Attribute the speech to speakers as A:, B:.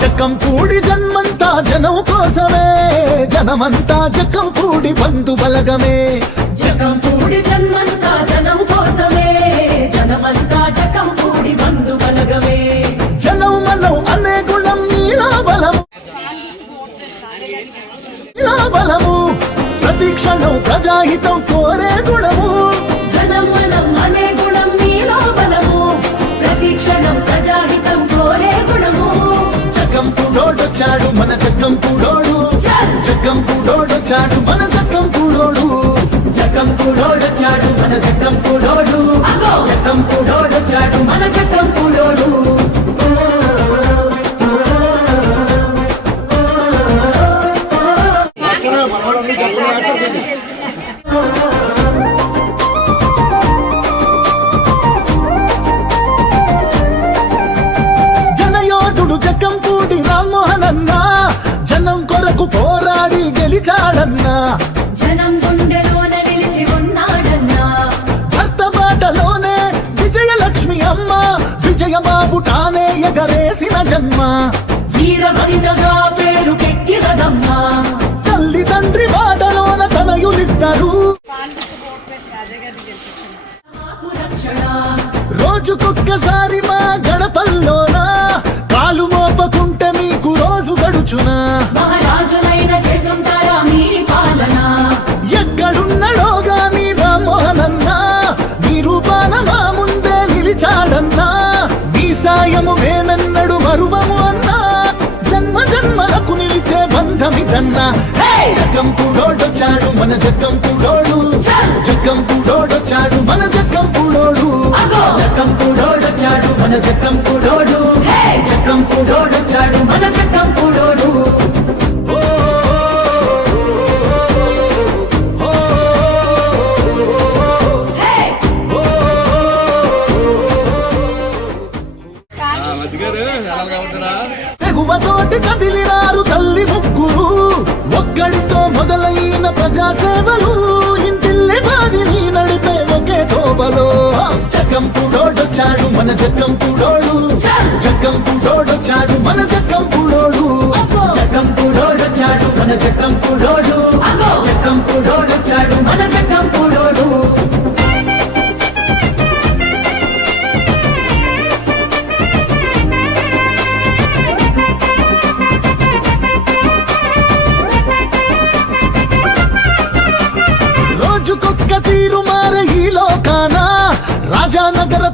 A: జకం జక్కంపూడి జన్మంతా జనం కోసమే జనమంతా జకం జక్కంపూడి బంధు బలగమే. బలము. ప్రతి క్షణం ప్రజాహితం కోరే గుణము.
B: జనం మనం అనే గుణం మీలో బలము. ప్రతి క్షణం ప్రజాహితం కోరే గుణము.
A: జక్కంపూడోడొచ్చాడు మన జక్కంపూడోడు
B: చల్.
A: జక్కంపూడోడొచ్చాడు మన
B: మన జగంపూడోడు
A: జనయోధుడు జక్కంపూడి రామ్మోహనన్న జనం కొరకు పోరాడి గెలిచాడన్నా.
B: జనం గుండెలోన నిలిచి ఉన్నాడన్నా.
A: భర్త బాటలోనే విజయలక్ష్మి అమ్మ విజయబాబు తానే ఎగరేసిన జన్మ. రోజుకొక్కసారి మా గడపల్లోన? కాలు మోపకుంటే మీకు రోజు గడుచునా? మన జగ్గంపుడోడు
B: చల్.
A: జగ్గంపుడోడొచ్చాడు మన జగ్గంపుడోడు
B: అగో! జకంపుడోడొచ్చాడు మన జకంపుడోడు హే! జకంపుడోడొచ్చాడు మన జకంపుడోడు హే!
A: తెగువతోటి కదిలినారు సేవలు ఇంటిల్లే ఇంటిల్లి బాదిని నడిపే ఒకే తోబలో జగం జగ్గంపుడోడొచ్చాడు మన జగం జగ్గంపుడోడు
B: చల్.
A: జగ్గంపుడోడొచ్చాడు మన జగం పుడోడు. జగ్గంపుడోడు
B: జకంపుడోడొచ్చాడు మన జగం జకంపుడోడు అగో జకంపుడోడొచ్చాడు మన జగం పుడోడు. నగర